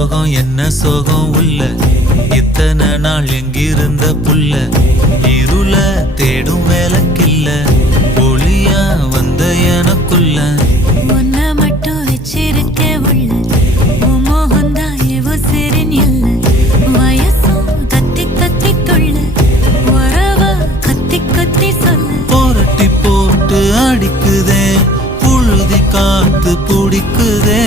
சோகம் என்ன சோகம் உள்ள இத்தனை நாள் எங்கிருந்த புல்ல இருள தேடும் வேலைக்கில்ல ஒளியா வந்த எனக்குள்ள ஒன்ன மட்டும் வச்சிருக்க உள்ள மோகந்தான் எவோ சிறின் இல்ல வயசும் கத்தி கத்தி தொள்ள உறவ கத்தி கத்தி சொல்ல போரட்டி போட்டு அடிக்குதே புழுதி காத்து பிடிக்குதே